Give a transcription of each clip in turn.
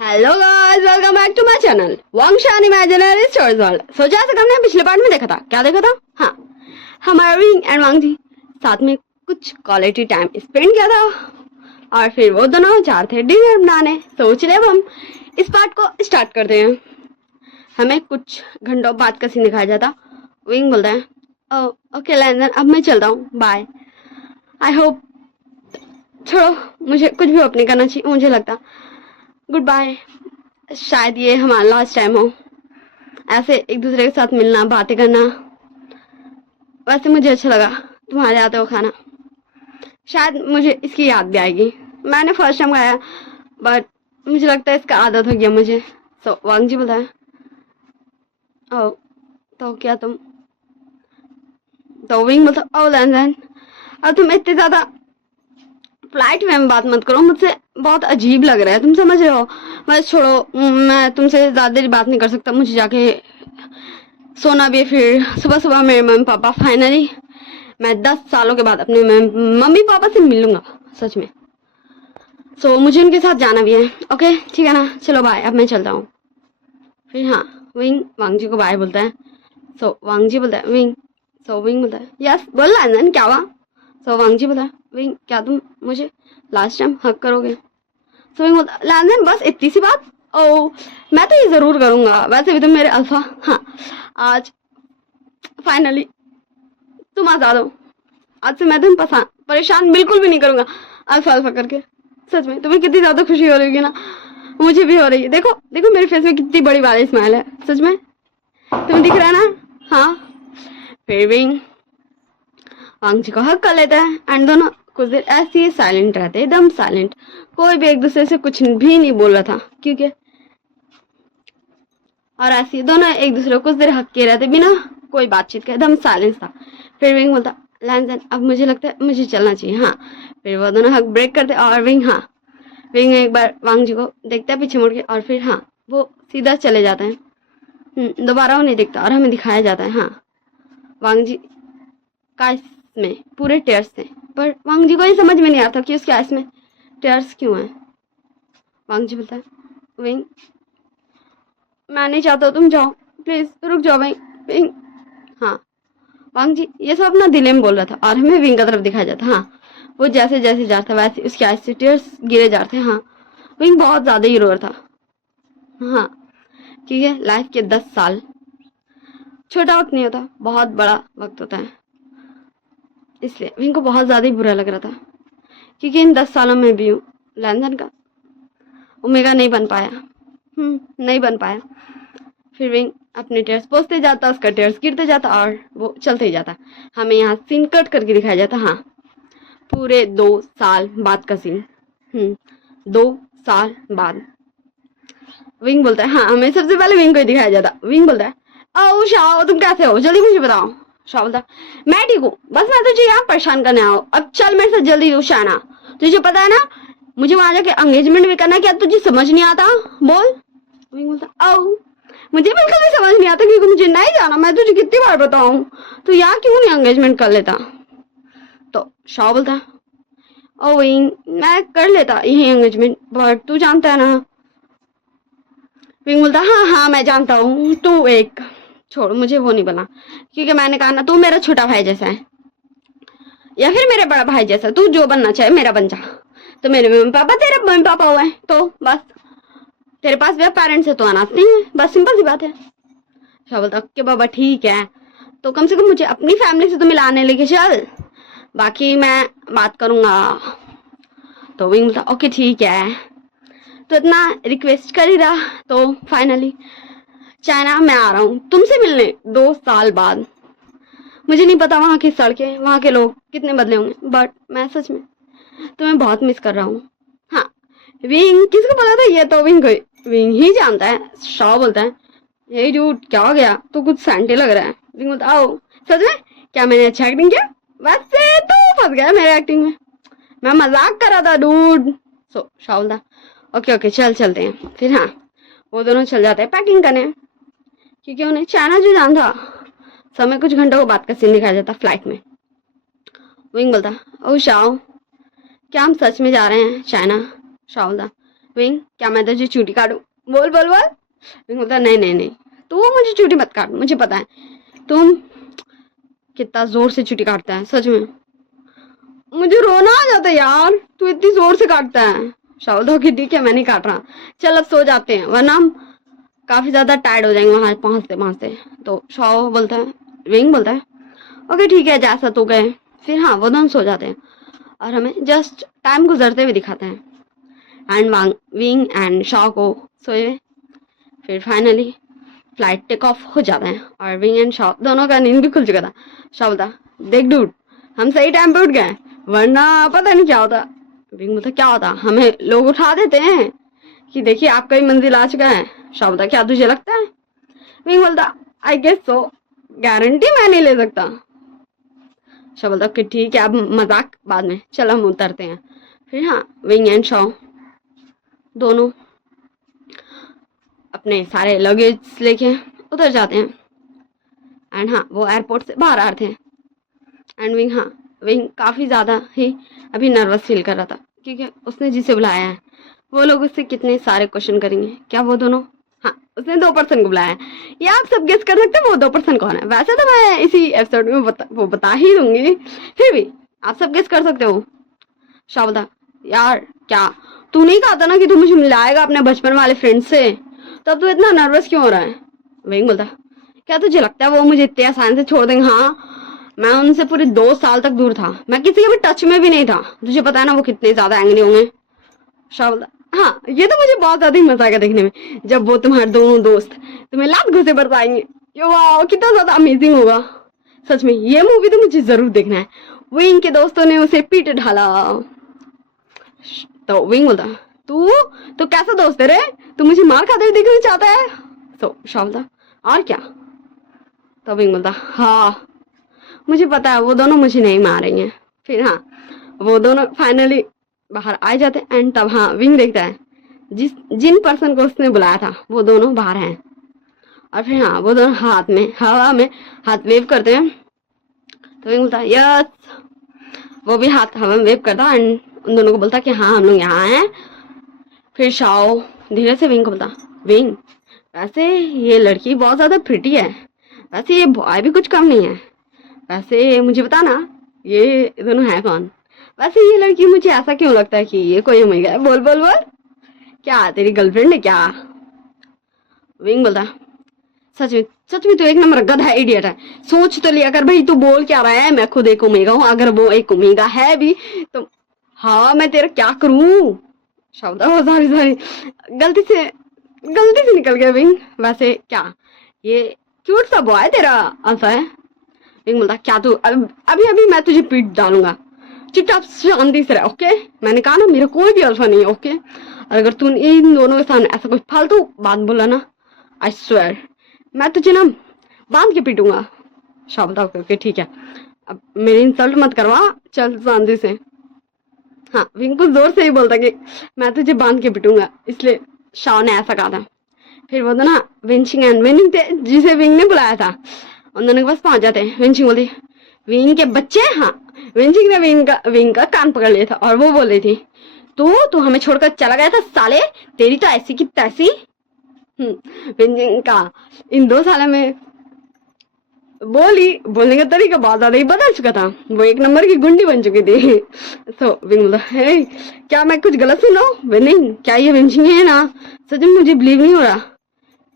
Hello guys, welcome back to my channel Vanshan imaginary stories world. So जैसे कि हमने पिछले पार्ट में देखा था, क्या देखा था? हाँ, हमारा विंग एंड वांग जी साथ में कुछ क्वालिटी टाइम स्पेंड किया था और फिर वो दोनों जा रहे थे डिनर बनाने। तो चलिए अब हम इस पार्ट को स्टार्ट करते हैं। हमें कुछ घंटों बाद का सीन दिखाया जाता। विंग बोलता है, ओके लैंडन, अब मैं चलता हूँ, बाय। आई होप, छोड़ो, मुझे कुछ भी नहीं करना चाहिए, मुझे लगता। गुड बाय, शायद ये हमारा लास्ट टाइम हो ऐसे एक दूसरे के साथ मिलना, बातें करना। वैसे मुझे अच्छा लगा तुम्हारे आते हो खाना, शायद मुझे इसकी याद भी आएगी। मैंने फर्स्ट टाइम खाया बट मुझे लगता है इसका आदत हो गया मुझे। सो वांग जी बोला है, ओ तो क्या तुम, तो विंग बोलता, ओ लैंडन, अब तुम इतने ज्यादा फ्लाइट में बात मत करो मुझसे, बहुत अजीब लग रहा है, तुम समझ रहे हो? बस छोड़ो, मैं तुमसे ज्यादा देर बात नहीं कर सकता, मुझे जाके सोना भी। फिर सुबह सुबह मेरे मम्मी पापा, फाइनली मैं 10 सालों के बाद अपने मम्मी पापा से मिलूंगा सच में। सो मुझे उनके साथ जाना भी है। ओके ठीक है ना, चलो बाय, अब मैं चलता हूँ। फिर हाँ, विंग वांग जी को बाय बोलता है। सो वांग जी बोलता है विंग, सो विंग बोलता है यस बोल लैंडन, क्या हुआ? सो वांग जी बोलता है, विंग क्या तुम मुझे लास्ट टाइम हक करोगे? सो विंग बोलता है, लैंडन बस इतनी सी बात? ओ, मैं तो ये जरूर करूंगा, वैसे भी तुम मेरे अल्फा। हाँ, आज फाइनली तुम आजाद हो। आज से मैं तुम्हें परेशान बिल्कुल भी नहीं करूंगा अल्फा अल्फा करके। सच में तुम्हें कितनी ज्यादा खुशी हो रही होगी ना, मुझे भी हो रही है। देखो देखो मेरे फेस में कितनी बड़ी वाली स्माइल है, सच में तुम्हें दिख रहा है ना? हाँ। फिर विंग वांग जी को हक कर लेता है एंड दोनों कुछ देर ऐसे ही साइलेंट रहते, एकदम साइलेंट। कोई भी एक दूसरे से कुछ भी नहीं बोल रहा था क्योंकि, और ऐसे ही दोनों एक दूसरे को कुछ देर हक के रहते बिना कोई बातचीत के, एकदम साइलेंस था। फिर विंग बोलता, लैंडन अब मुझे लगता है मुझे चलना चाहिए। हाँ, फिर वो दोनों हक ब्रेक करते और विंग, हाँ, विंग एक बार वांग जी को देखता है पीछे मुड़ के और फिर हाँ वो सीधा चले जाते हैं। दोबारा वो नहीं दिखता और हमें दिखाया जाता है हाँ वांग जी का इसमें पूरे टेयर्स थे, पर वांग जी को ये समझ में नहीं आता कि उसके आइस में टेयर्स क्यों हैं। वांग जी बोलता है, विंग मैं नहीं चाहता तुम जाओ, प्लीज रुक जाओ विंग। हाँ, वांग जी ये सब अपना दिले में बोल रहा था और हमें विंग का तरफ दिखाया जाता। हाँ, वो जैसे जैसे जा रहा था वैसे उसके आइस से टीयर्स गिरे जा रहे थे। हाँ, विंग बहुत ज्यादा ही रो रहा था। हाँ, क्योंकि लाइफ के 10 साल छोटा वक्त नहीं होता, बहुत बड़ा वक्त होता है, इसलिए विंग को बहुत ज्यादा ही बुरा लग रहा था क्योंकि इन 10 सालों में भी हूँ लैंडन का ओमेगा नहीं बन पाया। नहीं बन पाया। फिर विंग अपने टेयर्स पोसते जाता, उसका टेयर्स गिरते जाता और वो चलते ही जाता। हमें यहाँ सीन कट करके दिखाया जाता। हाँ, पूरे 2 साल बाद का सीन। 2 साल बाद विंग बोलता है, हाँ हमें सबसे पहले विंग को ही दिखाया जाता। विंग बोलता है, ओ शाओ तुम कैसे हो, जल्दी मुझे बताओ। शाओ बोलता है, मैं ठीक हूँ, बस मैं तुझे यहाँ परेशान करने आया हूँ, अब चल मेरे साथ जल्दी शाना। तुझे पता है ना मुझे वहां जाके एंगेजमेंट भी करना, क्या तुझे समझ नहीं आता? बोल। विंग बोलता, ओ मुझे बिल्कुल भी समझ नहीं आता क्योंकि मुझे नहीं जाना, मैं तुझे कितनी बार बताऊं, तो यहाँ क्यों नहीं एंगेजमेंट कर लेता? तो शाओ बोलता, ओ विंग मैं कर लेता यही एंगेजमेंट, बट तू जानता है ना। विंग बोलता, हाँ हाँ मैं जानता हूँ, तू एक छोड़, मुझे वो नहीं बना क्योंकि मैंने कहा ना तू मेरा छोटा भाई जैसा है या फिर मेरे बड़ा भाई जैसा, तू जो बनना चाहे मेरा बन जा। तो मेरे मम्मी पापा तेरे मम्मी पापा हुए हैं तो बस, तेरे पास भी पेरेंट्स है तो अनाथ नहीं है, बस सिंपल सी बात है। शाह बोलता, ओके बाबा ठीक है, तो कम से कम मुझे अपनी फैमिली से तो मिलाने लेके चल, बाकी मैं बात करूंगा। तो विंग बोलता, ओके ठीक है, तो इतना रिक्वेस्ट कर ही रहा तो फाइनली चाइना मैं आ रहा हूँ तुमसे मिलने 2 साल बाद। मुझे नहीं पता वहाँ की सड़कें, वहाँ के लोग कितने बदले होंगे, बट मैं सच में तुम्हें बहुत मिस कर रहा हूँ। हाँ, विंग किसको पता था? ये तो विंग ही जानता है। शाह बोलता है, यही डूड क्या हो गया, तू कुछ सैंटे लग रहा है। विंग बोलता, आओ सच में क्या मैंने अच्छा एक्टिंग किया? वैसे तो फंस गया मेरे एक्टिंग में, मैं मजाक कर रहा था डूड। सो शाह बोलता, ओके ओके चल चलते हैं। फिर हाँ वो दोनों चल जाते हैं पैकिंग करने क्योंकि उन्हें चाइना जो जान था। समय कुछ घंटों बाद का सीन दिखाया जाता फ्लाइट में। विंग बोलता, ओ शाओ क्या हम सच में जा रहे हैं चाइना? शाओ बोलता, विंग क्या मैं तुझे चूटी काटूं? बोल बोल बोल। विंग बोलता नहीं नहीं नहीं, तू मुझे चूटी मत काट, मुझे पता है तुम कितना जोर से चूटी काटता है, सच में मुझे रोना आ जाता है यार, तू इतनी जोर से काटता है। शावल था कि ठीक है मैं नहीं काट रहा, चल अब सो जाते हैं वरना हम काफी ज्यादा टायर्ड हो जाएंगे वहां पहुंचते पहुंचते। तो शाव बोलता है, विंग बोलता है ओके ठीक है जैसा तू कहे। फिर हाँ वो दोनों सो जाते हैं और हमें जस्ट टाइम गुजरते हुए दिखाते हैं एंड विंग एंड शाव को सोए हुए। फिर फाइनली फ्लाइट टेक ऑफ हो जाता है और विंग एंड शाव दोनों का नींद भी खुल चुका था। शाव बोलता देख डूड हम सही टाइम पे उठ गए, वरना पता नहीं क्या होता। विंग बोलता क्या होता, हमें लोग उठा देते हैं कि देखिए आपका ही मंजिल आ चुका है। शाव बोलता क्या तुझे लगता है? विंग बोलता आई गेस सो, गारंटी मैं नहीं ले सकता। शाव बोलता कि ठीक है अब मजाक बाद में, चलो हम उतरते हैं। फिर हाँ विंग एंड शाव दोनों अपने सारे लगेज लेके उतर जाते हैं एंड हाँ वो एयरपोर्ट से बाहर आ रहे थे एंड विंग काफी ज्यादा ही अभी नर्वस फील कर रहा था क्योंकि उसने जिसे बुलाया है वो लोग उससे कितने सारे क्वेश्चन करेंगे। क्या वो दोनों, हाँ उसने 2 पर्सन को बुलाया है, ये आप सब गेस कर सकते हैं वो 2 पर्सन कौन है। वैसे तो मैं इसी एपिसोड में वो बता ही दूंगी, फिर भी आप सब गेस कर सकते हो। शावदा यार क्या तू नहीं कहा था ना कि तू मुझे मिलाएगा अपने बचपन वाले फ्रेंड से, तब तू इतना नर्वस क्यों हो रहा है? विंग बोलता क्या तुझे लगता है वो मुझे इतने आसान से छोड़ देंगे? हाँ मैं उनसे पूरे 2 साल तक दूर था, मैं किसी के भी टच में भी नहीं था, तुझे पता है ना वो कितने ज्यादा एंग्री होंगे। शाह बोलता हाँ ये तो मुझे बहुत ज्यादा ही मजा आएगा देखने में, जब वो तुम्हारे दोनों दोस्त तुम्हें लात घुसे बरसाएंगे, वाह कितना ज्यादा अमेजिंग होगा। सच में ये मूवी तो मुझे जरूर देखना है। विंग के दोस्तों ने उसे पीट ढाला तो विंग बोलता तू कैसा दोस्त है रे, तू मुझे मार खाते हुए देखना चाहता है? तो शाह बोलता और क्या? तो विंग बोलता हाँ मुझे पता है वो दोनों मुझे नहीं मारेंगे। फिर हाँ वो दोनों फाइनली बाहर आ जाते हैं एंड तब हाँ विंग देखता है जिन पर्सन को उसने बुलाया था वो दोनों बाहर हैं और फिर हाँ वो दोनों हवा में हाथ वेव करते हैं। तो विंग बोलता है यस, वो भी हाथ हवा में वेव करता एंड उन दोनों को बोलता कि हाँ हम लोग यहाँ हैं। फिर शाओ धीरे से विंग को बोलता विंग वैसे ये लड़की बहुत ज्यादा प्रिटी है, वैसे ये बॉय भी कुछ कम नहीं है, वैसे मुझे बता ना ये दोनों है कौन? वैसे ये लड़की मुझे ऐसा क्यों लगता है कि ये कोई अमेरिका है? बोल बोल बोल क्या तेरी गर्लफ्रेंड है क्या? विंग बोलता सच में तो एक नंबर गधा इडियट है, सोच तो लिया कर भाई तू बोल क्या रहा है, मैं खुद एक ओमेगा हूँ, अगर वो एक ओमेगा है भी तो हाँ मैं तेरा क्या करूं? शब्द सॉरी गलती से निकल गया विंग। वैसे क्या ये क्यूट सा बॉय तेरा अल्फा है? विंग बोलता क्या तू अभी मैं तुझे पीट डालूंगा, चुपचाप शांति से रह ओके, मैंने कहा ना मेरा कोई भी अल्फा नहीं है ओके, और अगर तू इन दोनों के सामने ऐसा कोई फालतू बात बोला ना आई स्वेयर मैं तुझे ना बांध के पीटूंगा। शाह बोलता ओके ठीक है, अब मेरी इंसल्ट मत करवा, चल शांति से। हाँ विंग कुछ जोर से ही बोलता कि मैं तुझे बांध के पिटूंगा, इसलिए शाह ने ऐसा कहा था। फिर वो ना विंचिंग एंड विनिंग थे जिसे विंग ने बुलाया था, उन दोनों के पास पहुंच जाते हैं। विंचिंग बोली विंग के बच्चे, हाँ विंचिंग ने विंग का कान पकड़ लिया था और वो बोल रही थी तू हमें छोड़कर चला गया था साले, तेरी तो ऐसी की तैसी। विंचिंग का इन 2 सालों में बोलने का तरीका बहुत ज्यादा ही बदल चुका था, वो एक नंबर की गुंडी बन चुकी थी। तो विंग बोला हे क्या मैं कुछ गलत सुन रहा हूँ? विनिंग क्या ये विंचिंग है ना? सच में मुझे बिलीव नहीं हो रहा।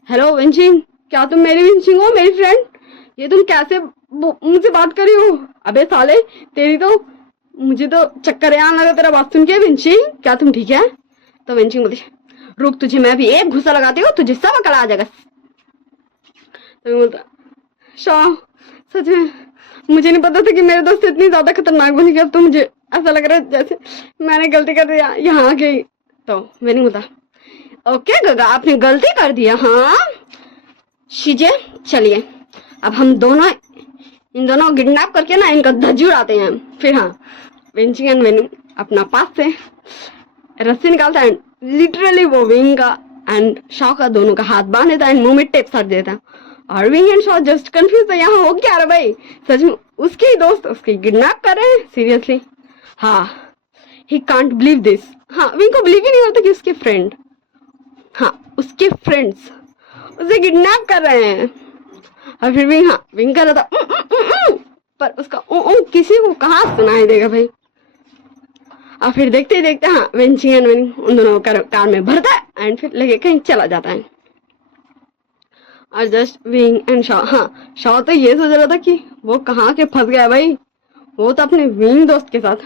हेलो विंचिंग क्या तुम मेरी विंचिंग हो, मेरी फ्रेंड? ये तुम कैसे मुझसे बात कर रही हो? अबे साले तेरी तो मुझे तो चक्कर आने लगा तेरा बात सुन के। विंचिंग क्या तुम ठीक है? तो विंचिंग बोली रुक तुझे मैं अभी एक घुसा लगाती हूँ, तुझे सब अकल आ जाएगा। तो बोलता शाह सच में मुझे नहीं पता था कि मेरे दोस्त इतनी ज्यादा खतरनाक बनेगी, अब तो मुझे ऐसा लग रहा है जैसे मैंने गलती कर दिया यहाँ गई। तो मैंने बोला ओके गगा आपने गलती कर दिया, हाँ शीजे चलिए अब हम इन दोनों को किडनैप करके ना इनका धज्जी उड़ाते हैं। फिर हाँ विंचिंग एंड विनिंग अपना पास से रस्सी निकालता है, लिटरली वो विंग का एंड शाह का दोनों का हाथ बांध देता है, मुंह में टेप साट देता और wing and Shah just confuse है यहाँ हो क्या रहा भाई, सच में उसके ही दोस्त उसकी किडनैप कर रहे हैं सीरियसली। हाँ ही कांट बिलीव दिस, हाँ विंग को बिलीव ही नहीं होता कि उसके फ्रेंड, हाँ उसके फ्रेंड्स उसे किडनैप कर रहे हैं। और फिर विंग, हाँ विंग कर रहा था पर उसका किसी को कहाँ सुनाई देगा भाई। और फिर देखते ही देखते हाँ वेंचिंग एंड विनिंग उन दोनों कार में भरता है एंड फिर लेके कहीं चला जाता है। और जस्ट विंग एंड शॉ, हाँ शॉ तो ये सोच रहा था कि वो कहाँ के फंस गया भाई, वो तो अपने विंग दोस्त के साथ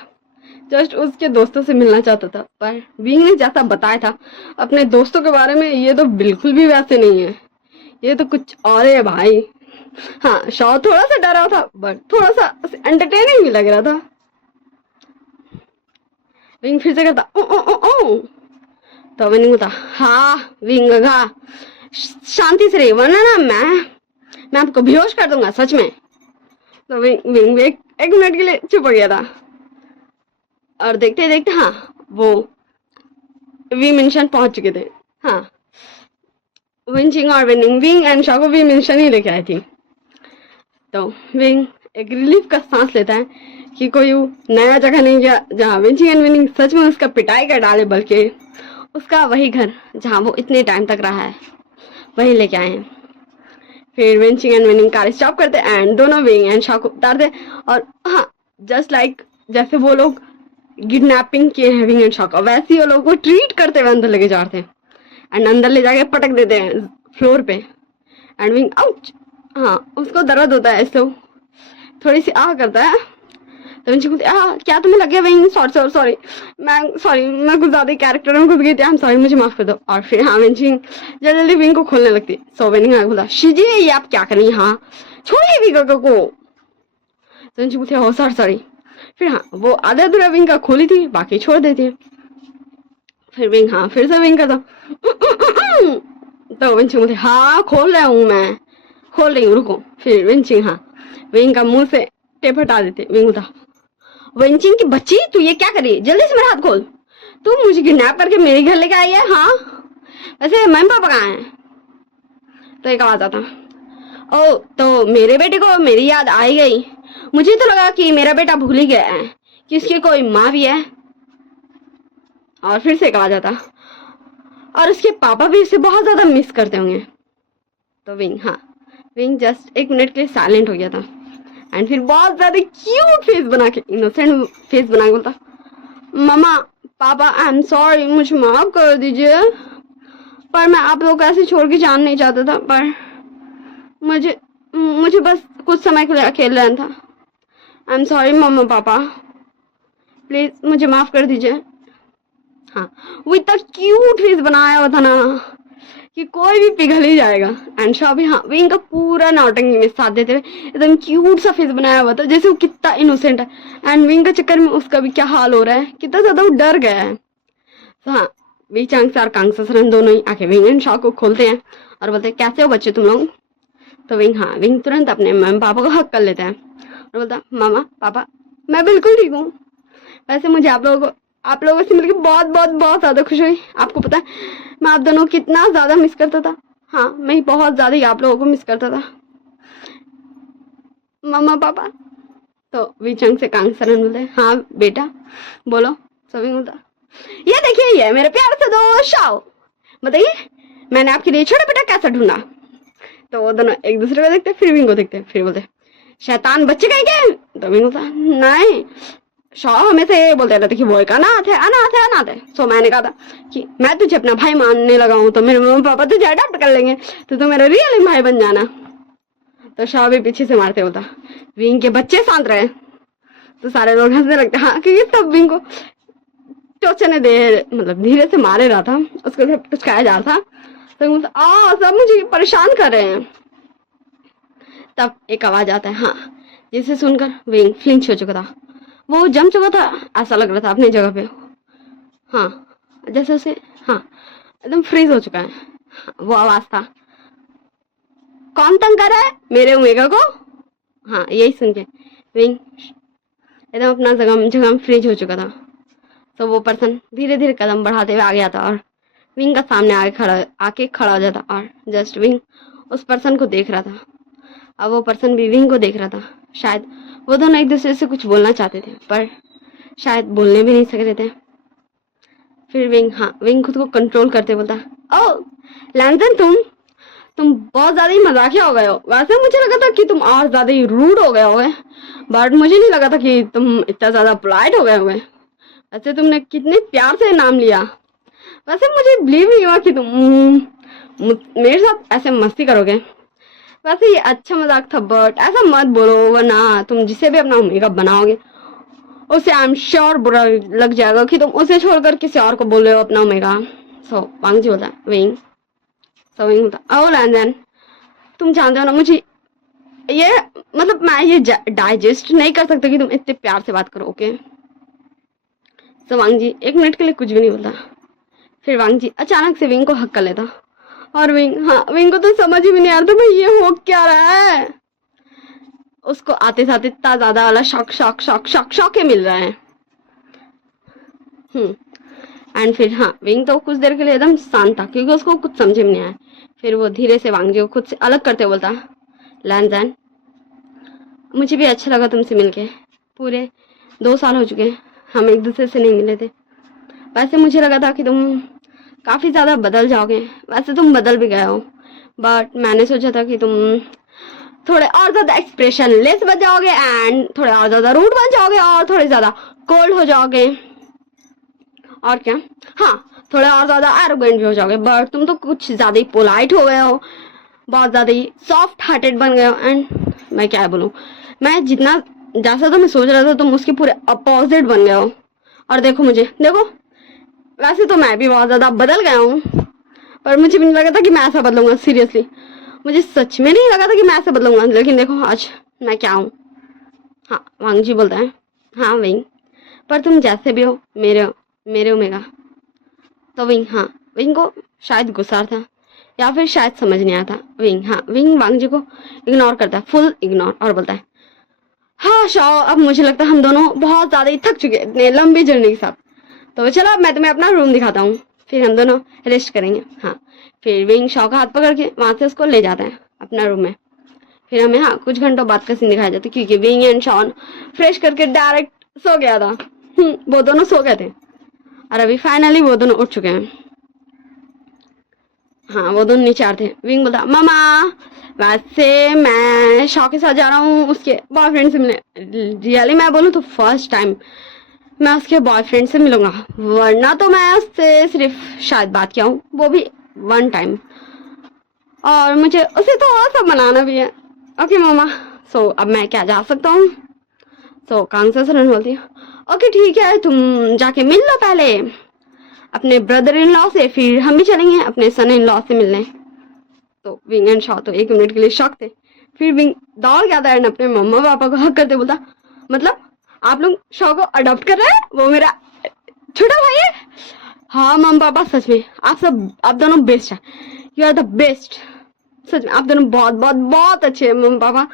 जस्ट उसके दोस्तों से मिलना चाहता था। पर विंग ने जैसा बताया था अपने दोस्तों के बारे में, ये तो बिल्कुल भी वैसे नहीं है, ये तो कुछ और है भाई। हाँ शॉ थोड़ा सा डरा था बट थोड़ा सा एंटरटेनिंग भी लग रहा था। विंग फिर से करता ओ ओ ओ ओ, तो विंग होता हाँ विंग घा शांति से रही वरना ना मैं आपको बेहोश कर दूंगा सच में। तो विंग एक मिनट के लिए चुप हो गया था। और देखते देखते हाँ वो वी मिशन पहुंच चुके थे। हाँ विंचिंग और विंग एंड शॉ को वी मिशन ही लेके आई थी। तो विंग एक रिलीफ का सांस लेता है कि कोई नया जगह नहीं गया जहाँ विंचिंग एंड विनिंग सच में उसका पिटाई कर डाले, बल्कि उसका वही घर जहाँ वो इतने टाइम तक रहा है वही लेके आए हैं। फिर विंचिंग एंड विनिंग कार स्टॉप करते एंड दोनों विंग एंड शॉ को उतारते और हाँ जस्ट लाइक जैसे वो लोग किडनैपिंग किए हैं विंग एंड शॉ को, वैसे ही वो लोग को ट्रीट करते हुए अंदर लेके जाते हैं एंड अंदर ले जाके पटक देते हैं फ्लोर पे एंड विंग आउच, हाँ उसको दर्द होता है इससे थोड़ी सी आह करता है। तो विंची बोलती क्या तुम्हें लग गया विंग, सॉरी मैं कुछ ज्यादा कैरेक्टर में घुस गई थी, आई एम सॉरी मुझे माफ कर दो। और फिर हाँ विंची जल्दी जल्दी विंग को खोलने लगती। सो विंग बोला शिजी ये आप क्या कर रही हैं, हाँ छोड़िए विंग को। तो विंची बोलती हो सॉरी। फिर हाँ वो आधा अधूरा विंग का खोली थी बाकी छोड़ देती है। फिर विंग हाँ फिर से विंग करता तो विंचिंग बोलती हाँ खोल रहा हूँ मैं, खोल रही हूँ रुको। फिर विंचिंग हाँ विंग का मुंह से टेप हटा देते। विंग होता विंचिंग की बच्ची तू ये क्या करी, जल्दी से मेरा हाथ खोल, तू मुझे किडनैप करके मेरे घर लेके आई है। हाँ वैसे मम्मी पापा कहाँ हैं। तो एक आवाज आता ओ तो मेरे बेटे को मेरी याद आई गई, मुझे तो लगा कि मेरा बेटा भूल ही गया है कि उसकी कोई माँ भी है। और फिर से एक आवाज आता और उसके पापा भी उसे बहुत ज्यादा मिस करते होंगे। तो विंग हाँ विंग जस्ट एक मिनट के लिए साइलेंट हो गया था एंड फिर बहुत ज्यादा क्यूट फेस बना के इनोसेंट फेस बना के बोलता मम्मा पापा आई एम सॉरी मुझे माफ कर दीजिए, पर मैं आप लोग को ऐसे छोड़ के जान नहीं चाहता था, पर मुझे बस कुछ समय के लिए अकेले रहना था। आई एम सॉरी मम्मा पापा प्लीज मुझे माफ कर दीजिए। हाँ वो इतना क्यूट फेस बनाया हुआ था ना कि कोई भी पिघल ही जाएगा। एंड शॉ भी हाँ विंग का पूरा नौटंकी में साथ देते हुए एकदम क्यूट सा फेस बनाया हुआ था जैसे वो कितना इनोसेंट है एंड विंग का चक्कर में उसका भी क्या हाल हो रहा है, कितना ज्यादा वो डर गया है। तो हाँ वी चांग से और कांग ससरन दोनों ही आके विंग एंड शॉ को खोलते हैं और बोलते हैं कैसे हो बच्चे तुम लोग। तो विंग हाँ विंग तुरंत अपने मम्मी पापा को हक कर लेता है और बोलता मामा पापा मैं बिल्कुल ठीक हूँ, वैसे मुझे आप लोगों से मिलकर बहुत बहुत बहुत ज्यादा खुश हुई। आपको पता है मैं आप दोनों को कितना ज्यादा मिस करता था, हाँ मैं बहुत ज्यादा ही आप लोगों को मिस करता था मम्मा पापा। तो विचंग से कांग सरन बोलते हाँ बेटा बोलो। सभी बोलता ये देखिए ये मेरे प्यार से दोस्त शाओ, बताइए मैंने आपके लिए छोटा बेटा कैसा ढूंढा। तो वो दोनों एक दूसरे को देखते फिर विंग को देखते फिर बोलते शैतान बच्चे कहीं गए। तो विंग बोलता नहीं शॉ हमेशा ये बोलते रहते कि वो एक अनाथ है। सो मैंने कहा था कि मैं तुझे अपना भाई मानने लगा हूँ तो मेरे मम्मी पापा तुझे अडॉप्ट कर लेंगे तो तू मेरा रियल भाई बन जाना। तो शॉ भी पीछे से मारते होता विंग के बच्चे शांत रहे। तो सारे लोग हंसने लगते हाँ क्योंकि तब विंग को टोचने दे मतलब धीरे से मारे रहा था, उसको टुचकाया जा रहा था। तो सब मुझे परेशान कर रहे हैं। तब एक आवाज आता है हाँ जिसे सुनकर विंग फ्लिंच हो चुका था, वो जम चुका था, ऐसा लग रहा था अपनी जगह पे। हाँ जैसे उसे हाँ एकदम फ्रीज हो चुका है। हाँ, वो आवाज था कौन तंग कर रहा है मेरे ओमेगा को। हाँ यही सुन के विंग एकदम अपना जगह फ्रीज हो चुका था। तो वो पर्सन धीरे धीरे कदम बढ़ाते हुए आ गया था और विंग का सामने आके खड़ा हो जाता और जस्ट विंग उस पर्सन को देख रहा था। अब वो पर्सन भी विंग को देख रहा था। शायद वो दोनों एक दूसरे से कुछ बोलना चाहते थे पर शायद बोलने भी नहीं सक रहे थे। फिर विंग, हाँ विंग खुद को कंट्रोल करते बोलता, ओ लैंसन तुम बहुत ज्यादा ही मजाकिया हो गए हो। वैसे मुझे लगा था कि तुम और ज्यादा ही रूड हो गए होगे, बट मुझे नहीं लगा था कि तुम इतना ज्यादा पोलाइट हो गए होगे। वैसे तुमने कितने प्यार से नाम लिया। वैसे मुझे बिलीव नहीं हुआ कि तुम मेरे साथ ऐसे मस्ती करोगे। वैसे ये अच्छा मजाक था, बट ऐसा मत बोलो, वरना तुम जिसे भी अपना मेकअप बनाओगे उसे आई एम श्योर बुरा लग जाएगा कि तुम उसे छोड़कर किसी और को बोल रहे हो अपना ओमेगा। सो वांग जी बोलता विंग, सो विंग बोलता ओ लैंजन, तुम जानते हो ना मुझे ये मतलब मैं ये डाइजेस्ट नहीं कर सकता कि तुम इतने प्यार से बात करो। ओके। सो वांग जी 1 मिनट के लिए कुछ भी नहीं बोलता। फिर वांग जी अचानक से विंग को हक कर लेता, और विंग, हाँ विंग को तो समझ ही नहीं आ रहा था भाई ये हो क्या रहा है। उसको आते साथ इतना ज्यादा वाला shock shock shock shock shock ही मिल रहा है। एंड फिर हाँ विंग तो कुछ देर के लिए एकदम शांत था क्योंकि उसको कुछ समझ में नहीं आया। फिर वो धीरे से वांग जी को खुद से अलग करते बोलता, लैंजन मुझे भी अच्छा लगा तुमसे मिलके, पूरे 2 साल हो चुके हैं हम एक दूसरे से नहीं मिले थे। वैसे मुझे लगा था कि तुम काफी ज्यादा बदल जाओगे, वैसे तुम बदल भी गए हो, बट मैंने सोचा था कि तुम थोड़े और ज्यादा एक्सप्रेशन लेस बन जाओगे एंड थोड़े और ज्यादा रूड बन जाओगे और थोड़े ज्यादा कोल्ड हो जाओगे, और क्या, हाँ थोड़े और ज्यादा एरोगेंट भी हो जाओगे, बट तुम तो कुछ ज्यादा ही पोलाइट हो गए हो, बहुत ज्यादा ही सॉफ्ट हार्टेड बन गए हो। एंड मैं क्या बोलूं, मैं जितना जैसा तो मैं सोच रहा था तुम उसके पूरे अपोजिट बन गए हो। और देखो मुझे देखो, वैसे तो मैं भी बहुत ज्यादा बदल गया हूँ, पर मुझे भी नहीं लगा था कि मैं ऐसा बदलूंगा। सीरियसली मुझे सच में नहीं लगा था कि मैं ऐसा बदलूंगा, लेकिन देखो आज मैं क्या हूँ। हाँ वांग जी बोलता है, हाँ विंग पर तुम जैसे भी हो मेरे ओमेगा। तो विंग, हाँ विंग को शायद गुस्सा था या फिर शायद समझ नहीं आया था। विंग, हाँ विंग वांग जी को इग्नोर करता है, फुल इग्नोर, और बोलता है, हाँ शाओ अब मुझे लगता है हम दोनों बहुत ज्यादा ही थक चुके हैं इतने लंबी जर्नी के साथ, तो चलो अब मैं तुम्हें अपना रूम दिखाता हूँ, फिर हम दोनों रेस्ट करेंगे। हाँ फिर विंग शाओ का हाथ पकड़ के वहां से उसको ले जाता है अपना रूम में। फिर हमें हाँ कुछ घंटों बाद का सीन दिखाया जाता है क्योंकि विंग एंड शॉन फ्रेश करके डायरेक्ट सो गया था। वो दोनों सो गए थे और अभी फाइनली वो दोनों उठ चुके हैं। हाँ वो दोनों नीचे आ रहे थे। विंग बोलता, मामा वैसे मैं शॉ के साथ जा रहा हूँ उसके बॉयफ्रेंड से मिलने। रियली मैं बोलूँ तो फर्स्ट टाइम मैं उसके बॉयफ्रेंड से मिलूंगा, वरना तो मैं उससे सिर्फ शायद बात किया हूँ, वो भी 1 टाइम, और मुझे उसे थोड़ा सा मनाना भी है। ओके मामा, सो अब मैं क्या जा सकता हूँ। सो कांग से सरन बोलती है, ओके ठीक है तुम जाके मिल लो पहले अपने ब्रदर इन लॉ से, फिर हम भी चलेंगे अपने सन इन लॉ से मिलने। तो विंग एंड शॉ तो 1 मिनट के लिए शॉक थे। फिर विंग दौड़ गया था एंड अपने मम्मा पापा को हक करते बोलता, मतलब आप लोग शॉ को अडॉप्ट कर रहे हैं, वो मेरा छोटा भाई है। हाँ मम्मा पापा सच में आप दोनों बेस्ट है, यू आर द बेस्ट, सच में आप दोनों बहुत बहुत बहुत अच्छे हैं मम्मा पापा,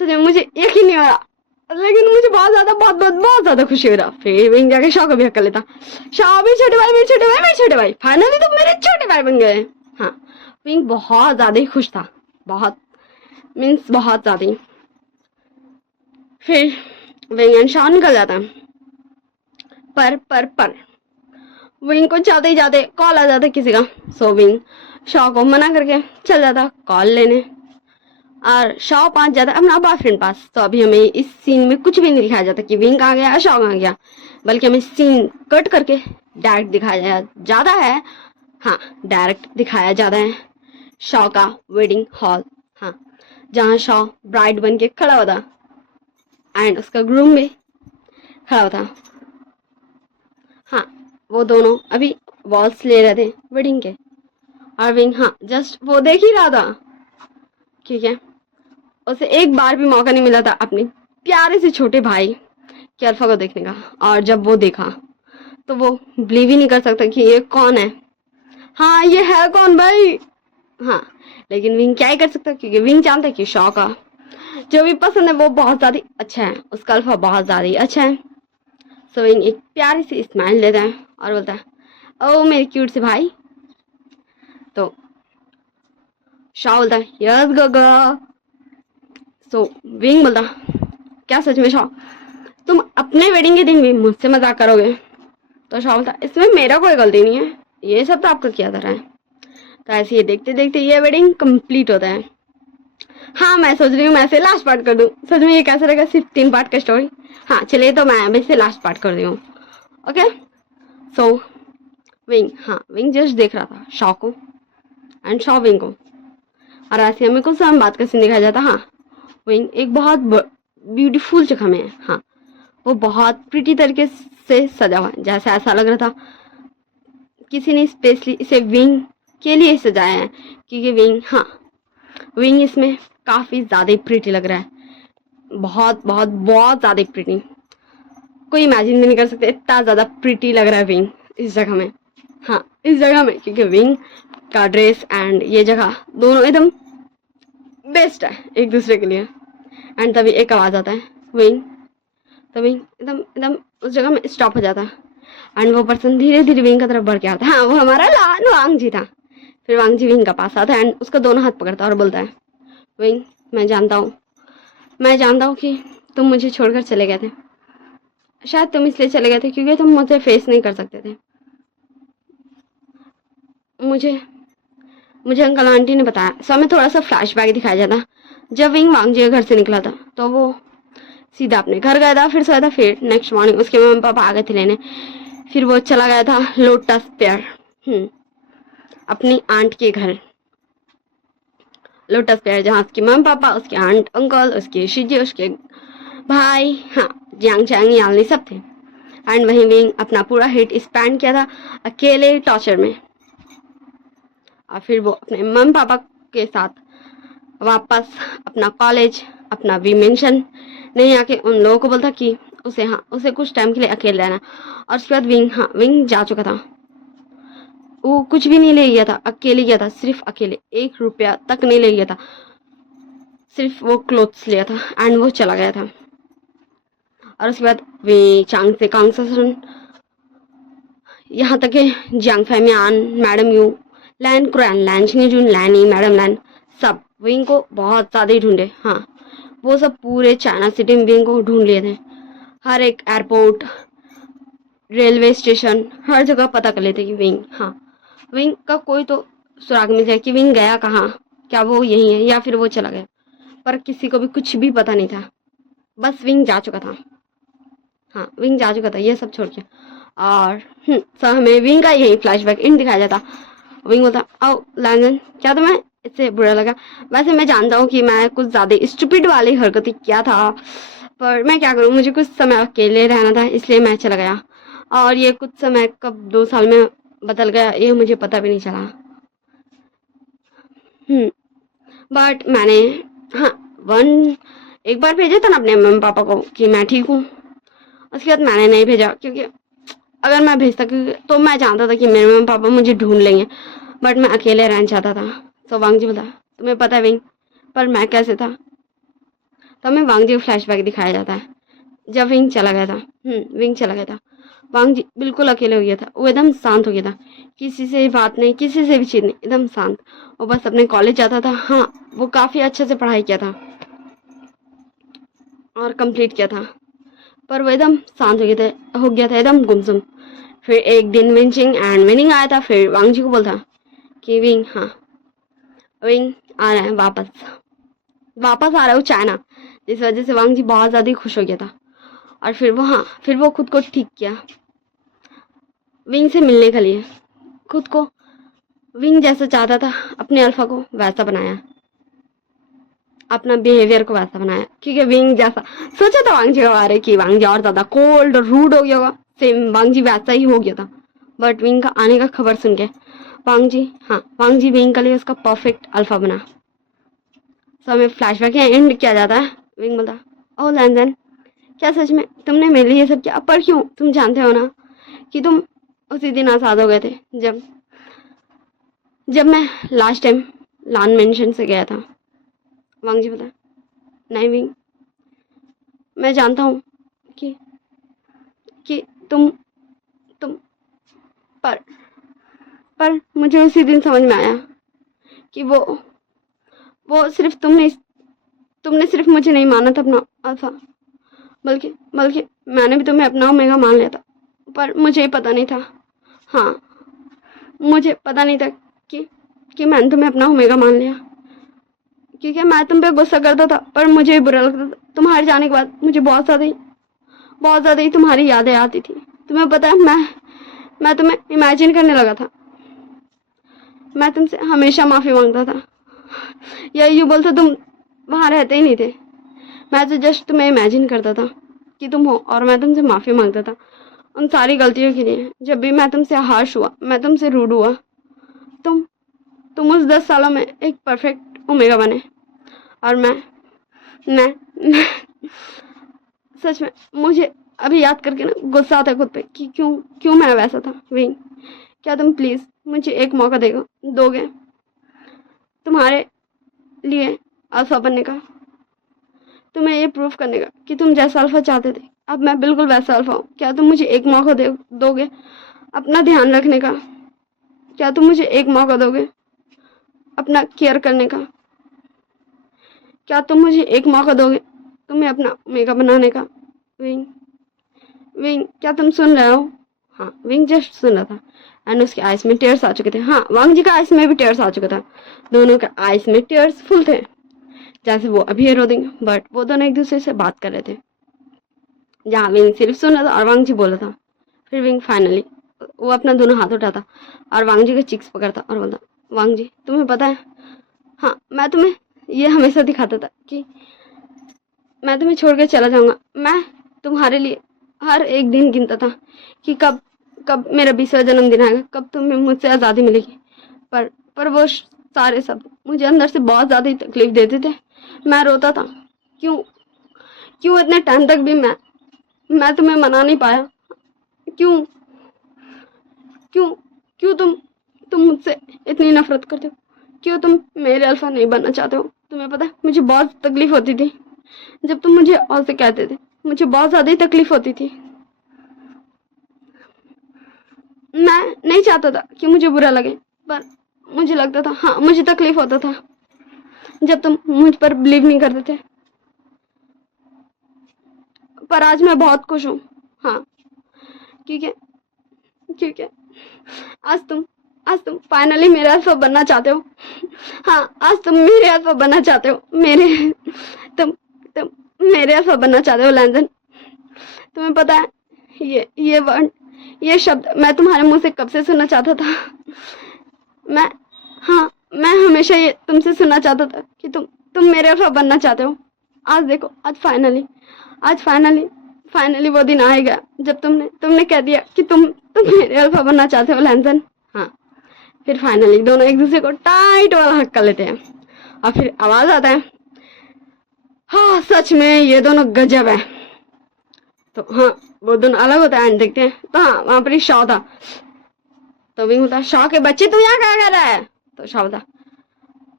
सच में मुझे यकीन नहीं हो रहा, लेकिन मुझे बहुत ज्यादा खुशी हो रहा। फिर विंग जाके शॉ को भी हक कर लेता, शॉ भी छोटे भाई मेरे छोटे भाई मेरे छोटे भाई, फाइनली तुम मेरे छोटे भाई बन गए। हाँ विंग बहुत ज्यादा ही खुश था, बहुत मीन्स बहुत ज्यादा ही। फिर विंग एंड शॉ निकल जाता है, पर विंग को जाते ही जाते कॉल आ जाता किसी का। सो विंग शॉ को मना करके चल जाता कॉल लेने, और शॉ पहुंच जाता अपना बॉयफ्रेंड पास। तो अभी हमें इस सीन में कुछ भी नहीं दिखाया जाता कि विंग कहाँ गया शॉ कहाँ गया, बल्कि हमें सीन कट करके डायरेक्ट दिखाया जाता है। हाँ डायरेक्ट दिखाया जाता है शॉ का वेडिंग हॉल, हाँ जहाँ शॉ ब्राइड बन के खड़ा होता एंड उसका ग्रूम भी खड़ा होता। हाँ वो दोनों अभी वॉल्स ले रहे थे वेडिंग के, और विंग हाँ जस्ट वो देख ही रहा था, ठीक है उसे एक बार भी मौका नहीं मिला था अपने प्यारे से छोटे भाई के अल्फा को देखने का, और जब वो देखा तो वो बिलीव ही नहीं कर सकता कि ये कौन है। हाँ ये है कौन भाई, हाँ लेकिन विंग क्या ही कर सकता क्योंकि विंग जानता है कि शॉ का जो भी पसंद है वो बहुत ज्यादा अच्छा है, उसका अल्फा बहुत ज्यादा ही अच्छा है। सो विंग एक प्यारी सी स्माइल देता है और बोलता है, ओ मेरे क्यूट से भाई। तो शॉ बोलता है, यस गोगो। सो विंग बोलता, क्या सच में शॉ तुम अपने वेडिंग के दिन भी मुझसे मजाक करोगे। तो शाह बोलता इसमें मेरा कोई गलती नहीं है, ये सब तो आपका किया जा रहा है। तो ऐसे ही देखते देखते ये वेडिंग कंप्लीट होता है। हाँ मैं सोच रही हूँ मैं इसे लास्ट पार्ट कर दूँ, सच में ये कैसे रहेगा, सिर्फ 3 पार्ट का स्टोरी। हाँ चलिए तो मैं अभी इसे लास्ट पार्ट कर रही हूँ। ओके सो विंग, हाँ विंग जस्ट देख रहा था शॉ को एंड शॉ विंग को, और ऐसे हमें कुछ समय बात का सीन दिखाया जाता। हाँ विंग एक बहुत ब्यूटीफुल जगह में है। हाँ वो बहुत प्रिटी तरीके से सजा हुआ है, जैसे ऐसा लग रहा था किसी ने स्पेशली इसे विंग के लिए सजाया है, क्योंकि विंग, हाँ विंग इसमें काफी ज्यादा प्रिटी लग रहा है, बहुत बहुत बहुत ज्यादा प्रिटी, कोई इमेजिन भी नहीं कर सकते इतना ज्यादा प्रिटी लग रहा है विंग इस जगह में। हाँ इस जगह में, क्योंकि विंग का ड्रेस एंड ये जगह दोनों एकदम बेस्ट है एक दूसरे के लिए। एंड तभी एक आवाज आता है विंग, तभी एकदम एकदम उस जगह में स्टॉप हो जाता है एंड वो पर्सन धीरे धीरे विंग की तरफ बढ़ के आता है। हाँ वो हमारा लान वांग जी था। फिर वांग जी विंग का पास आता है एंड उसका दोनों हाथ पकड़ता है और बोलता है विंग मैं जानता हूँ कि तुम मुझे छोड़कर चले गए थे, शायद तुम इसलिए चले गए थे क्योंकि तुम मुझे फेस नहीं कर सकते थे। मुझे अंकल आंटी ने बताया। सो हमें थोड़ा सा फ्लैशबैक दिखाया जाता। जब विंग वांग जी के घर से निकला था तो वो सीधा अपने घर गया था, फिर सोया था, फिर नेक्स्ट मॉर्निंग उसके मम्मी पापा आ गए थे लेने, फिर वो चला गया था लोटस पेयर अपनी आंट के घर। लोटस पेयर जहाँ उसके मम्मी पापा, उसके आंट अंकल, उसके शिजी, उसके भाई, हाँ जियांग चैंग यालनी सब थे। एंड वहीं विंग अपना पूरा हिट स्पेंड किया था अकेले टॉर्चर में, और फिर वो अपने मम्मी पापा के साथ वापस अपना कॉलेज, अपना वी मेंशन नहीं आके उन लोगों को बोलता कि उसे कुछ टाइम के लिए अकेले रहना। और उसके बाद विंग जा चुका था, वो कुछ भी नहीं ले गया था, अकेले गया था, सिर्फ अकेले, 1 रुपया तक नहीं ले गया था, सिर्फ वो क्लोथ्स लिया था एंड वो चला गया था। और उसके बाद वे चांग से कांग ससन, यहाँ तक कि जियांग फैमियान, मैडम यू, लैन क्रान, लैन छिंगजून, लैनी, मैडम लैन, सब विंग को बहुत ज़्यादा ही ढूंढे। हाँ वो सब पूरे चाइना सिटी में विंग को ढूंढ लिए थे, हर एक एयरपोर्ट, रेलवे स्टेशन, हर जगह पता कर लेते कि विंग, हाँ विंग का कोई तो सुराग मिल जाए कि विंग गया कहाँ, क्या वो यही है या फिर वो चला गया, पर किसी को भी कुछ भी पता नहीं था, बस विंग जा चुका था। हाँ विंग जा चुका था ये सब छोड़ के। और सब हमें विंग का यही फ्लैशबैक इन दिखाया जाता। विंग बोलता आओ लैंगन क्या तुम्हें इससे बुरा लगा, वैसे मैं जानता हूँ कि मैं कुछ ज़्यादा स्टूपिड वाली हरकतें किया था, पर मैं क्या करूँ, मुझे कुछ समय अकेले रहना था इसलिए मैं चला गया, और ये कुछ समय कब 2 साल में बदल गया ये मुझे पता भी नहीं चला। बट मैंने, हाँ एक बार भेजा था ना अपने मम्मी पापा को कि मैं ठीक हूँ, उसके बाद मैंने नहीं भेजा, क्योंकि अगर मैं भेजता तो मैं जानता था कि मेरे मम्मी पापा मुझे ढूंढ लेंगे, बट मैं अकेले रहना चाहता था। तो वांग जी बोला तुम्हें पता है विंग, पर मैं कैसे था। तो हमें वांग जी को फ्लैशबैक दिखाया जाता है जब विंग चला गया था। विंग चला गया था, वांग जी बिल्कुल अकेले हो गया था, वो एकदम शांत हो गया था, किसी से भी बात नहीं, किसी से भी चीज नहीं, एकदम शांत, वो बस अपने कॉलेज जाता था। हाँ वो काफी अच्छे से पढ़ाई किया था और कंप्लीट किया था, पर वो एकदम शांत हो गया था एकदम गुमसुम। फिर एक दिन विनिंग आया था, फिर वांग जी को बोलता कि विंग, हाँ विंग आ रहा है वापस आ रहा है वो चाइना, जिस वजह से वांग जी बहुत ज़्यादा खुश हो गया था। और फिर वो खुद को ठीक किया विंग से मिलने के लिए, खुद को विंग जैसा चाहता था अपने अल्फा को वैसा बनाया, अपना बिहेवियर को वैसा बनाया, क्योंकि विंग जैसा सोचा था वांग जी के बारे कि वांग जी और ज़्यादा कोल्ड और रूड हो गया होगा, सेम वांग जी वैसा ही हो गया था। बट विंग का आने का खबर सुन के वांग जी विंग के लिए उसका परफेक्ट अल्फा बना। तो हमें फ्लैशबैक यहाँ एंड किया जाता है। विंग बोलता ओ लैंजन क्या सच में तुमने मेरे लिए ये सब किया, पर क्यों, तुम जानते हो ना कि तुम उसी दिन आज़ाद हो गए थे जब मैं लास्ट टाइम लान मेंशन से गया था। वांग जी बोला नहीं विंग, मैं जानता हूँ कि तुम पर मुझे उसी दिन समझ में आया कि वो सिर्फ तुमने सिर्फ मुझे नहीं माना था अपना अल्फा, बल्कि मैंने भी तुम्हें अपना ओमेगा मान लिया था। पर मुझे पता नहीं था, हाँ मुझे पता नहीं था कि मैंने तुम्हें अपना ओमेगा मान लिया, क्योंकि मैं तुम पे गुस्सा करता था पर मुझे भी बुरा लगता था। तुम्हारे जाने के बाद मुझे बहुत ज़्यादा ही तुम्हारी यादें आती थी। तुम्हें पता है मैं तुम्हें इमेजिन करने लगा था, मैं तुमसे हमेशा माफ़ी मांगता था, या यूँ बोलते तुम वहाँ रहते ही नहीं थे। मैं तो जस्ट तुम्हें इमेजिन करता था कि तुम हो, और मैं तुमसे माफ़ी मांगता था उन सारी गलतियों के लिए। जब भी मैं तुमसे हार्श हुआ, मैं तुमसे रूड हुआ, तुम उस 10 सालों में एक परफेक्ट ओमेगा बने। और मैं सच में मुझे अभी याद करके ना गुस्सा आता है खुद पे कि क्यों मैं वैसा था। विंग, क्या तुम प्लीज़ मुझे एक मौका दोगे तुम्हारे लिए अल्फा बनने का, तुम्हें ये प्रूफ करने का कि तुम जैसा अल्फा चाहते थे अब मैं बिल्कुल वैसा अल्फा हूँ। क्या तुम मुझे एक मौका दोगे अपना ध्यान रखने का? क्या तुम मुझे एक मौका दोगे अपना केयर करने का? क्या तुम मुझे एक मौका दोगे तुम्हें अपना ओमेगा बनाने का? विंग, क्या तुम सुन रहे हो? हाँ, विंग जस्ट सुन रहा था एंड उसके आइस में टीयर्स आ चुके थे। हाँ, वांग जी का आइस में भी टीयर्स आ चुका था। दोनों के आइस में टीयर्स फुल थे, जैसे वो अभी रो देंगे, बट वो दोनों एक दूसरे से बात कर रहे थे। जहाँ विंग सिर्फ सुन रहा था और वांग जी बोल रहा था। फिर विंग फाइनली वो अपना दोनों हाथ उठाता और वांग जी के चिक्स पकड़ता और बोलता, वांग जी तुम्हें पता है, हाँ मैं तुम्हें ये हमेशा दिखाता था कि मैं तुम्हें छोड़ के चला जाऊंगा। मैं तुम्हारे लिए हर एक दिन गिनता था कि कब मेरा 20वां जन्मदिन आएगा, कब तुम्हें मुझसे आज़ादी मिलेगी। पर वो सारे सब मुझे अंदर से बहुत ज़्यादा ही तकलीफ देते थे। मैं रोता था, क्यों इतने टाइम तक भी मैं तुम्हें मना नहीं पाया। क्यों तुम मुझसे इतनी नफरत करते हो? क्यों तुम मेरे अल्फा नहीं बनना चाहते हो? तुम्हें पता है मुझे बहुत तकलीफ होती थी जब तुम मुझे और से कहते थे, मुझे बहुत ज़्यादा ही तकलीफ होती थी। मैं नहीं चाहता था कि मुझे बुरा लगे, पर मुझे लगता था, हाँ मुझे तकलीफ होता था जब तुम मुझ पर बिलीव नहीं करते थे। पर आज मैं बहुत खुश हूँ, हाँ क्योंकि आज तुम फाइनली मेरे अल्फा बनना चाहते हो। हाँ, आज तुम मेरे अल्फा बनना चाहते हो। तुम मेरे अल्फा बनना चाहते हो लैंजन। तुम्हें पता है ये वर्ड, ये शब्द मैं तुम्हारे मुंह से कब से सुनना चाहता था। मैं हमेशा ये तुमसे सुनना चाहता था कि तुम मेरे अल्फा बनना चाहते हो। आज देखो, आज फाइनली वो दिन आएगा जब तुमने कह दिया कि तुम मेरे अल्फा बनना चाहते हो लैंजन। हाँ, फिर फाइनली दोनों एक दूसरे को टाइट वाला हक कर लेते हैं और फिर आवाज आता है, हाँ सच में ये दोनों गजब है। तो हाँ, वो दोनों अलग होता है एंड देखते हैं तो हाँ वहां पर शॉ था। तो विंग होता, शॉ के बच्चे तू यहाँ क्या कर रहा है? तो शॉ होता,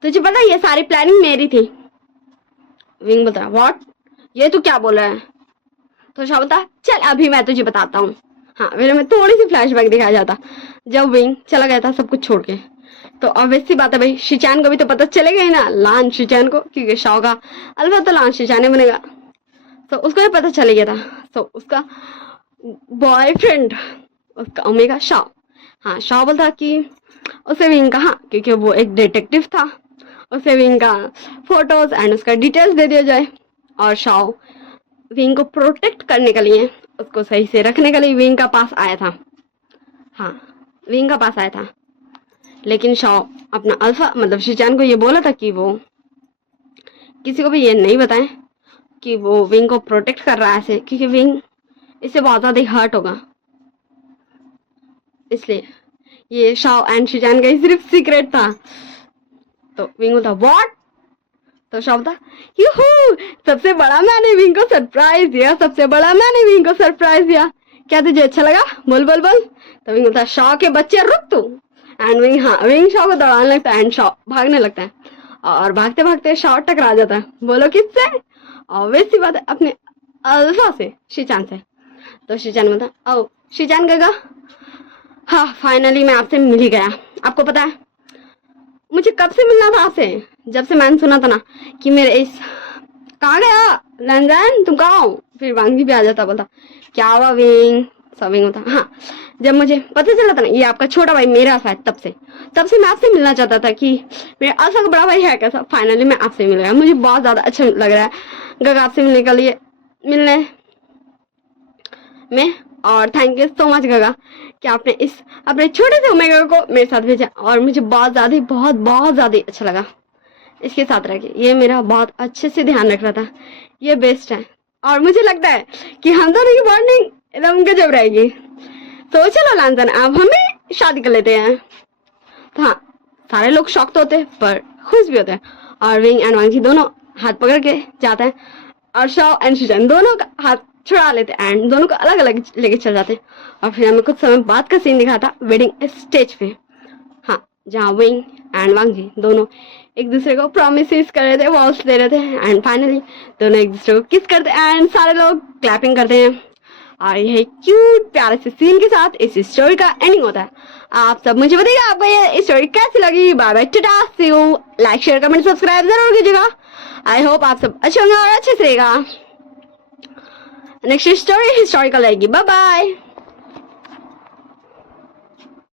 तुझे पता ये सारी प्लानिंग मेरी थी। विंग बोलता, व्हाट, ये तू क्या बोल रहा है? तो शॉ बोलता, चल अभी मैं तुझे बताता हूँ। हाँ, मेरे में थोड़ी सी फ्लैशबैक दिखाया जाता जब विंग चला गया था सब कुछ छोड़ के। तो ऑब्वियस सी बात है भाई, शिचान को भी तो पता चलेगा ही ना, लान शिचान को, क्योंकि शॉ का अल्फा तो लान शिचान बनेगा। तो उसको भी पता चल गया था। तो उसका बॉयफ्रेंड, उसका ओमेगा शॉ, हाँ शॉ बोलता कि उसे विंग का, हाँ क्योंकि वो एक डिटेक्टिव था, उसे विंग का फोटोज एंड उसका डिटेल्स दे दिया जाए। और शॉ विंग को प्रोटेक्ट करने के लिए, उसको सही से रखने के लिए विंग का पास आया था। हाँ, विंग का पास आया था, लेकिन शॉ अपना अल्फा मतलब शिचान को ये बोला था कि वो किसी को भी ये नहीं बताए कि वो विंग को प्रोटेक्ट कर रहा है ऐसे, क्योंकि विंग इससे बहुत ज़्यादा हर्ट होगा। इसलिए ये शॉ एंड शिचान का सिर्फ सीक्रेट था। तो विंग बोलता, व्हाट? तो शॉ बोलता, यूहू, सबसे बड़ा मैंने विंग को सरप्राइज दिया, सबसे बड़ा मैंने विंग को सरप्राइज दिया। क्या तुझे अच्छा लगा? बोल बोल बोल। तो विंग बोलता, शॉ के बच्चे रुक तू। एंड विंग, हाँ विंग शॉ को दौड़ाने लगता है एंड शॉ भागने लगता है और भागते भागते शॉ टकरा जाता है। बोलो किससे? ऑब्वियस सी बात है, अपने अल्फा से, शिचान से। तो शिचान बोलता, ओ शिचान गगा, हाँ फाइनली मैं आपसे मिल ही गया। आपको पता है मुझे कब से मिलना था आपसे? जब से मैंने सुना था ना कि मेरे इस, कहाँ गया लैंजन, तुम कहाँ हो? फिर वांग जी भी आ जाता, बोलता, क्या हुआ विंग, सब विंग होता। हाँ, जब मुझे पता चला था ना ये आपका छोटा भाई मेरा था, तब से मैं आपसे मिलना चाहता था कि मेरा असल बड़ा भाई है कैसा। फाइनली मैं आपसे मिल गया, मुझे बहुत ज्यादा अच्छा लग रहा है गगा आपसे मिलने में। और थैंक यू सो मच गगा कि आपने इस अपने छोटे से ओमेगा को मेरे साथ भेजा, और मुझे बहुत ज्यादा अच्छा लगा इसके साथ रह के। ये मेरा बहुत अच्छे से ध्यान रख रहा था, ये बेस्ट है। और मुझे लगता है कि हम दोनों की बॉन्डिंग एकदम गजब रहेगी। तो चलो लांजन, अब हमें शादी कर लेते हैं। तो हाँ, सारे लोग शॉक तो होते हैं पर खुश भी होते हैं, और विंग एंड वांग दोनों हाथ पकड़ के जाते हैं, और शाओ एंड शिजन दोनों का हाथ छुड़ा लेते हैं एंड दोनों को अलग अलग लेके चल जाते हैं। और फिर हमें कुछ समय बाद का सीन दिखा था वेडिंग स्टेज पे। हाँ, जहाँ विंग एंड वांग जी दोनों एक दूसरे को प्रोमिस कर रहे थे, वॉल्स दे रहे थे, एंड फाइनली दोनों एक दूसरे को किस करते हैं एंड सारे लोग क्लैपिंग करते हैं। और यही क्यूट प्यारे से सीन के साथ इस स्टोरी का एंडिंग होता है। आप सब मुझे बताइए आपको ये स्टोरी कैसी लगी। Bye bye, tata, see you. Like share comment subscribe जरूर कीजिएगा। आई होप आप सब अच्छे होंगे और अच्छे से रहेगा। नेक्स्ट स्टोरी हिस्टोरिकल रहेगी। Bye bye.